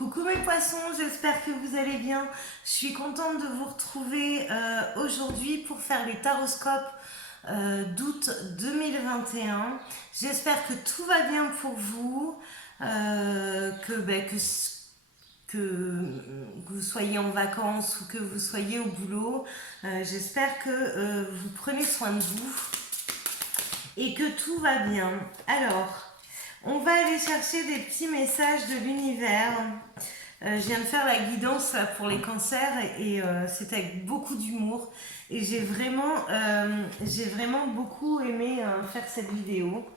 Coucou mes poissons, j'espère que vous allez bien. Je suis contente de vous retrouver aujourd'hui pour faire les taroscopes d'août 2021. J'espère que tout va bien pour vous, que vous soyez en vacances ou que vous soyez au boulot. J'espère que vous prenez soin de vous et que tout va bien. Alors, on va aller chercher des petits messages de l'univers. Je viens de faire la guidance là, pour les cancers et c'était avec beaucoup d'humour. Et j'ai vraiment beaucoup aimé faire cette vidéo.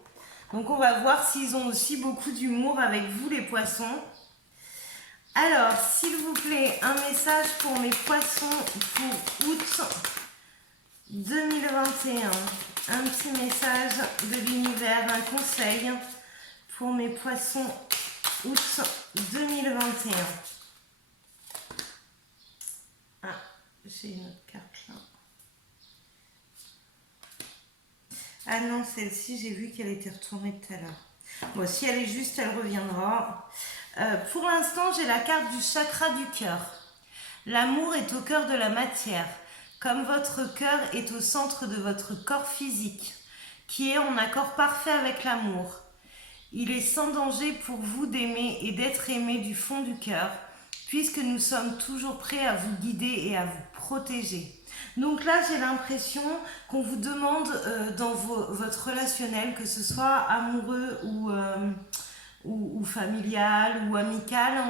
Donc on va voir s'ils ont aussi beaucoup d'humour avec vous les poissons. Alors, s'il vous plaît, un message pour mes poissons pour août 2021. Un petit message de l'univers, un conseil pour mes poissons août 2021. Ah, j'ai une autre carte là. Ah non, celle-ci, j'ai vu qu'elle était retournée tout à l'heure. Bon, si elle est juste, elle reviendra. Pour l'instant, j'ai la carte du chakra du cœur. L'amour est au cœur de la matière, comme votre cœur est au centre de votre corps physique, qui est en accord parfait avec l'amour. Il est sans danger pour vous d'aimer et d'être aimé du fond du cœur, puisque nous sommes toujours prêts à vous guider et à vous protéger. Donc là, j'ai l'impression qu'on vous demande dans votre relationnel, que ce soit amoureux ou familial ou amical,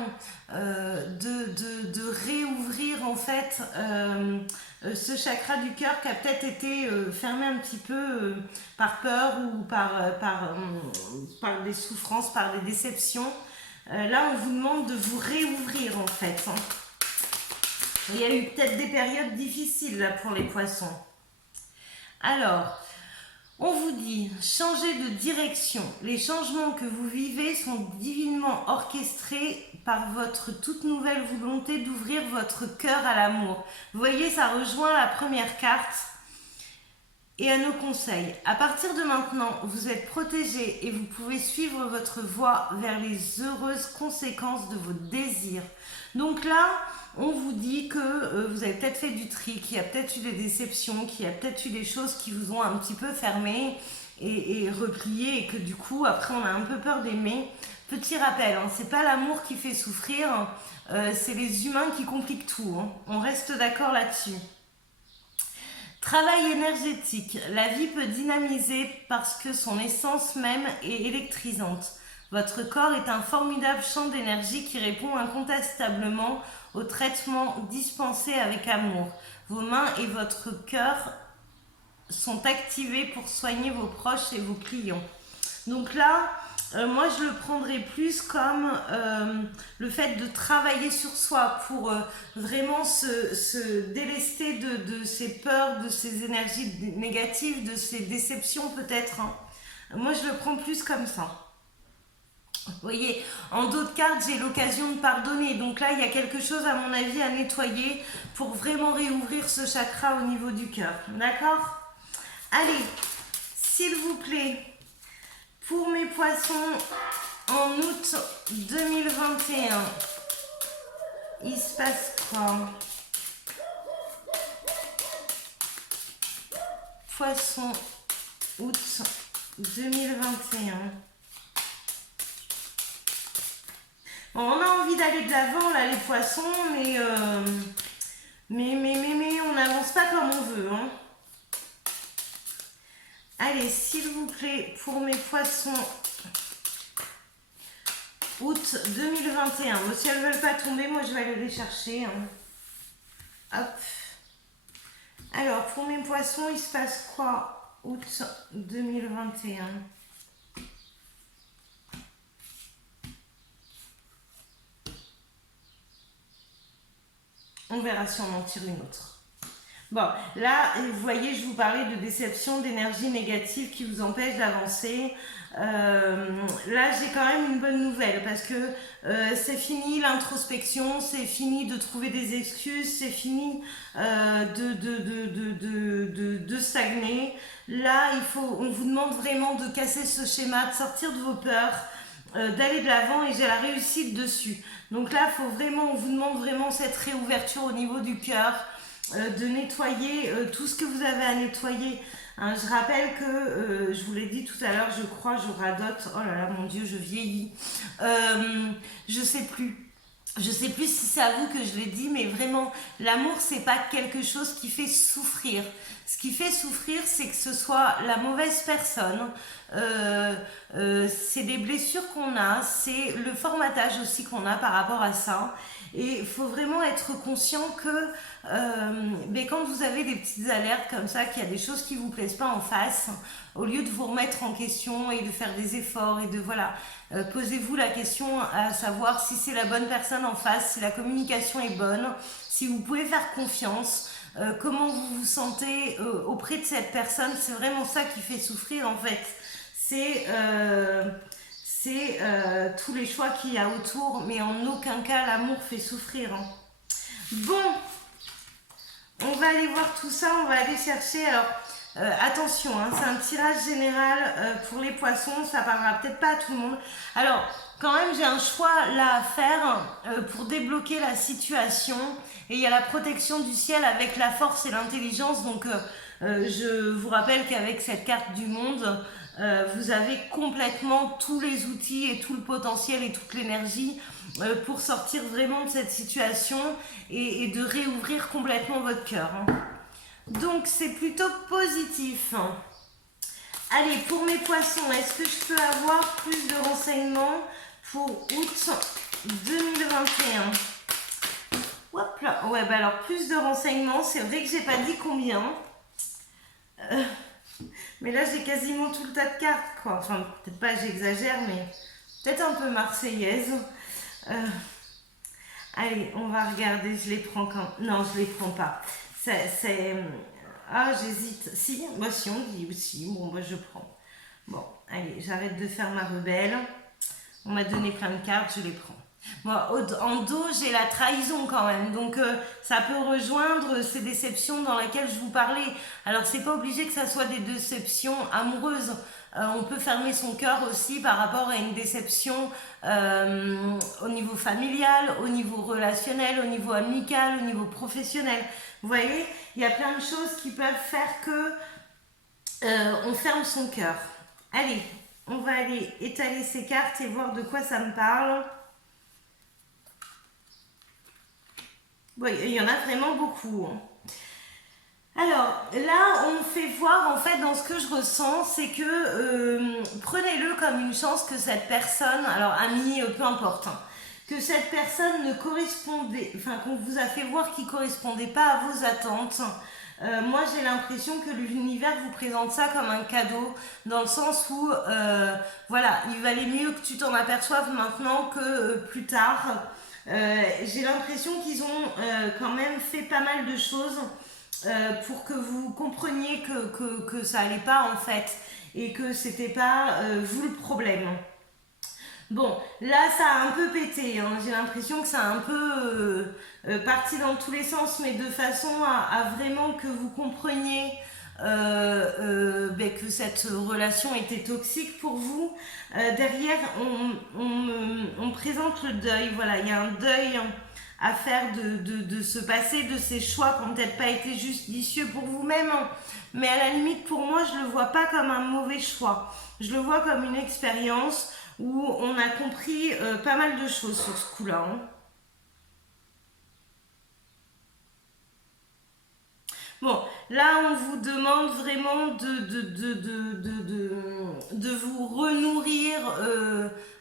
de réouvrir en fait ce chakra du cœur qui a peut-être été fermé un petit peu par peur ou par des souffrances, par des déceptions. Là, on vous demande de vous réouvrir en fait. Il y a eu peut-être des périodes difficiles là, pour les poissons. Alors, on vous dit, changez de direction. Les changements que vous vivez sont divinement orchestrés par votre toute nouvelle volonté d'ouvrir votre cœur à l'amour. Vous voyez, ça rejoint la première carte et à nos conseils. À partir de maintenant, vous êtes protégés et vous pouvez suivre votre voie vers les heureuses conséquences de vos désirs. Donc là, on vous dit que vous avez peut-être fait du tri, qu'il y a peut-être eu des déceptions, qu'il y a peut-être eu des choses qui vous ont un petit peu fermé et replié et que du coup, après, on a un peu peur d'aimer. Petit rappel, hein, c'est pas l'amour qui fait souffrir, c'est les humains qui compliquent tout. Hein. On reste d'accord là-dessus. Travail énergétique. La vie peut dynamiser parce que son essence même est électrisante. Votre corps est un formidable champ d'énergie qui répond incontestablement au traitement dispensé avec amour. Vos mains et votre cœur sont activés pour soigner vos proches et vos clients. Donc là, moi je le prendrais plus comme le fait de travailler sur soi pour vraiment se délester de ces peurs, de ces énergies négatives, de ces déceptions peut-être. Hein. Moi je le prends plus comme ça. Vous voyez, en d'autres cartes, j'ai l'occasion de pardonner. Donc là, il y a quelque chose, à mon avis, à nettoyer pour vraiment réouvrir ce chakra au niveau du cœur. D'accord ? Allez, s'il vous plaît, pour mes poissons, en août 2021, il se passe quoi ? Poisson, août 2021. Bon, on a envie d'aller de l'avant là les poissons, mais on n'avance pas comme on veut. Hein. Allez, s'il vous plaît, pour mes poissons, août 2021. Bon, si elles ne veulent pas tomber, moi je vais aller les chercher. Hein. Hop. Alors, pour mes poissons, il se passe quoi août 2021 ? On verra si on en tire une autre. Bon, là, vous voyez, je vous parlais de déception, d'énergie négative qui vous empêche d'avancer. Là, j'ai quand même une bonne nouvelle parce que c'est fini l'introspection, c'est fini de trouver des excuses, c'est fini de stagner. Là, on vous demande vraiment de casser ce schéma, de sortir de vos peurs. d'aller de l'avant et j'ai la réussite dessus. Donc là, faut vraiment, on vous demande vraiment cette réouverture au niveau du cœur, de nettoyer tout ce que vous avez à nettoyer. Hein, je rappelle que, je vous l'ai dit tout à l'heure, je crois, je radote. Oh là là, mon Dieu, je vieillis. Je sais plus. Je sais plus si c'est à vous que je l'ai dit, mais vraiment, l'amour, c'est pas quelque chose qui fait souffrir. Ce qui fait souffrir, c'est que ce soit la mauvaise personne, c'est des blessures qu'on a, c'est le formatage aussi qu'on a par rapport à ça. Et il faut vraiment être conscient que mais quand vous avez des petites alertes comme ça, qu'il y a des choses qui vous plaisent pas en face, au lieu de vous remettre en question et de faire des efforts et de voilà, posez-vous la question à savoir si c'est la bonne personne en face, si la communication est bonne, si vous pouvez faire confiance, comment vous vous sentez auprès de cette personne. C'est vraiment ça qui fait souffrir en fait. C'est tous les choix qu'il y a autour, mais en aucun cas l'amour fait souffrir. Hein. Bon, on va aller voir tout ça, on va aller chercher. Alors, attention, hein, c'est un tirage général pour les poissons, ça parlera peut-être pas à tout le monde. Alors, quand même, j'ai un choix là à faire pour débloquer la situation. Et il y a la protection du ciel avec la force et l'intelligence. Donc, je vous rappelle qu'avec cette carte du monde, vous avez complètement tous les outils et tout le potentiel et toute l'énergie pour sortir vraiment de cette situation et de réouvrir complètement votre cœur. Hein. Donc c'est plutôt positif. Allez, pour mes poissons, est-ce que je peux avoir plus de renseignements pour août 2021? Hop là. Ouais, bah alors plus de renseignements, c'est vrai que j'ai pas dit combien. Mais là j'ai quasiment tout le tas de cartes, quoi. Enfin, peut-être pas, j'exagère, mais peut-être un peu marseillaise. Allez, on va regarder, je les prends quand... Non, je les prends pas. C'est... Ah, j'hésite. Si, moi si on dit aussi. Bon, moi je prends. Bon, allez, j'arrête de faire ma rebelle. On m'a donné plein de cartes, je les prends. Moi, en dos, j'ai la trahison quand même. Donc, ça peut rejoindre ces déceptions dans lesquelles je vous parlais. Alors, c'est pas obligé que ça soit des déceptions amoureuses. On peut fermer son cœur aussi par rapport à une déception au niveau familial, au niveau relationnel, au niveau amical, au niveau professionnel. Vous voyez, il y a plein de choses qui peuvent faire que on ferme son cœur. Allez, on va aller étaler ces cartes et voir de quoi ça me parle. Oui, il y en a vraiment beaucoup. Hein. Alors là, on me fait voir en fait dans ce que je ressens, c'est que prenez-le comme une chance que cette personne, alors amie, peu importe, hein, que cette personne ne correspondait, enfin qu'on vous a fait voir qu'il ne correspondait pas à vos attentes. Moi j'ai l'impression que l'univers vous présente ça comme un cadeau, dans le sens où voilà, il valait mieux que tu t'en aperçoives maintenant que plus tard. J'ai l'impression qu'ils ont quand même fait pas mal de choses pour que vous compreniez que ça allait pas en fait et que c'était pas vous le problème. Bon, là ça a un peu pété, hein. J'ai l'impression que ça a un peu parti dans tous les sens, mais de façon à vraiment que vous compreniez que cette relation était toxique pour vous. Derrière, on présente le deuil, voilà, il y a un deuil à faire de se passer de ces choix qui n'ont peut-être pas été judicieux pour vous-même, hein. Mais à la limite, pour moi, je ne le vois pas comme un mauvais choix. Je le vois comme une expérience où on a compris pas mal de choses sur ce coup-là. Hein. Bon, là, on vous demande vraiment de vous renourrir,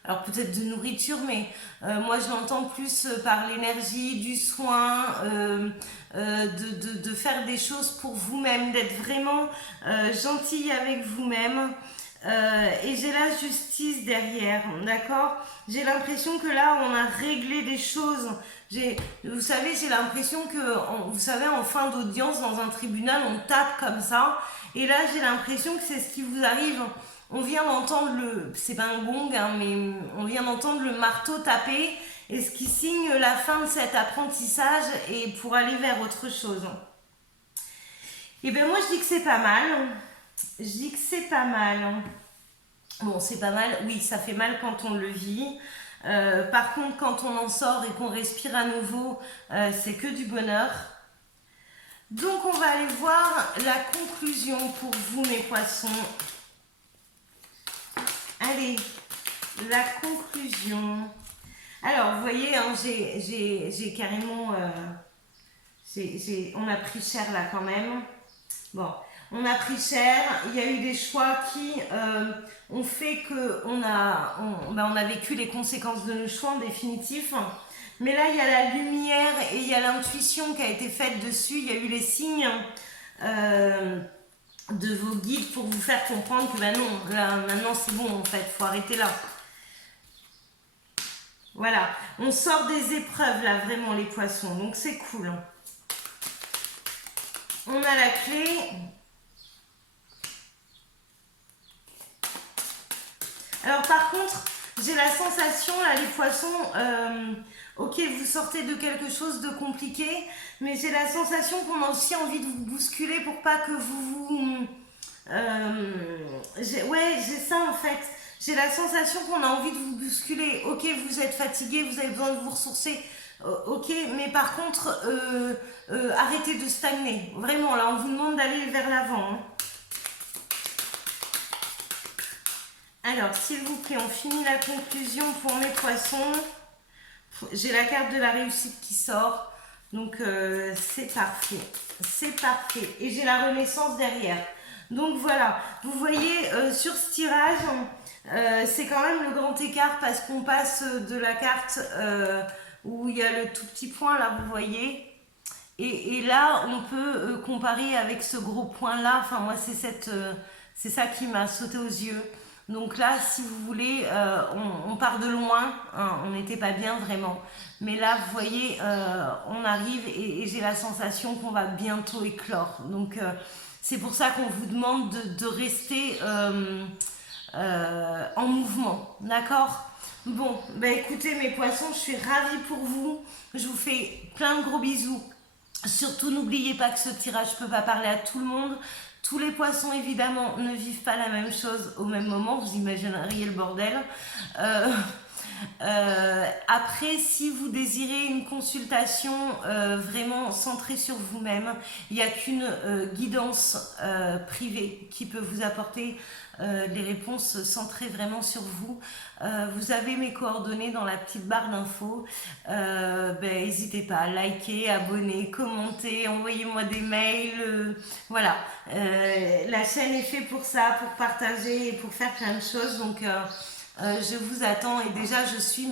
alors peut-être de nourriture, mais moi je l'entends plus par l'énergie, du soin, de faire des choses pour vous-même, d'être vraiment gentil avec vous-même. Et j'ai la justice derrière, d'accord? J'ai l'impression que là, on a réglé des choses. Vous savez, j'ai l'impression que, vous savez, en fin d'audience dans un tribunal, on tape comme ça. Et là, j'ai l'impression que c'est ce qui vous arrive. On vient d'entendre c'est pas un gong, hein, mais on vient d'entendre le marteau taper. Et ce qui signe la fin de cet apprentissage et pour aller vers autre chose. Et bien moi, je dis que c'est pas mal. Je dis que c'est pas mal. Bon, c'est pas mal. Oui, ça fait mal quand on le vit. Par contre, quand on en sort et qu'on respire à nouveau, c'est que du bonheur. Donc, on va aller voir la conclusion pour vous, mes poissons. Allez, la conclusion. Alors, vous voyez, hein, j'ai carrément... on a pris cher là quand même. Bon, on a pris cher. Il y a eu des choix qui ont fait qu'on on a vécu les conséquences de nos choix en définitif. Mais là, il y a la lumière et il y a l'intuition qui a été faite dessus. Il y a eu les signes de vos guides pour vous faire comprendre que ben non, là, maintenant c'est bon en fait, faut arrêter là. Voilà, on sort des épreuves là, vraiment les poissons, donc c'est cool. On a la clé. Alors par contre, j'ai la sensation là les poissons, ok vous sortez de quelque chose de compliqué, mais j'ai la sensation qu'on a aussi envie de vous bousculer pour pas que vous... ouais j'ai ça en fait. J'ai la sensation qu'on a envie de vous bousculer. Ok vous êtes fatigué, vous avez besoin de vous ressourcer. Ok, mais par contre, arrêtez de stagner. Vraiment, là, on vous demande d'aller vers l'avant. Hein. Alors, s'il vous plaît, on finit la conclusion pour mes poissons. J'ai la carte de la réussite qui sort. Donc, c'est parfait. C'est parfait. Et j'ai la renaissance derrière. Donc, voilà. Vous voyez, sur ce tirage, c'est quand même le grand écart parce qu'on passe de la carte... où il y a le tout petit point là, vous voyez. Et là, on peut comparer avec ce gros point là. Enfin, moi, c'est ça qui m'a sauté aux yeux. Donc là, si vous voulez, on part de loin. Hein, on n'était pas bien vraiment. Mais là, vous voyez, on arrive et j'ai la sensation qu'on va bientôt éclore. Donc, c'est pour ça qu'on vous demande de rester en mouvement. D'accord ? Bon, bah écoutez mes poissons, je suis ravie pour vous. Je vous fais plein de gros bisous. Surtout n'oubliez pas que ce tirage ne peut pas parler à tout le monde. Tous les poissons évidemment ne vivent pas la même chose au même moment, vous imagineriez le bordel. Après, si vous désirez une consultation vraiment centrée sur vous-même, il n'y a qu'une guidance privée qui peut vous apporter des réponses centrées vraiment sur vous. Vous avez mes coordonnées dans la petite barre d'infos. N'hésitez pas à liker, abonner, commenter, envoyez-moi des mails. Voilà, la chaîne est faite pour ça, pour partager et pour faire plein de choses. Donc, je vous attends et déjà je suis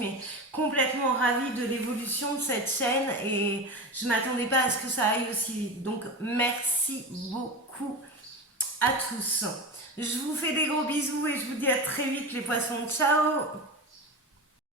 complètement ravie de l'évolution de cette chaîne et je ne m'attendais pas à ce que ça aille aussi vite. Donc merci beaucoup à tous. Je vous fais des gros bisous et je vous dis à très vite les poissons. Ciao!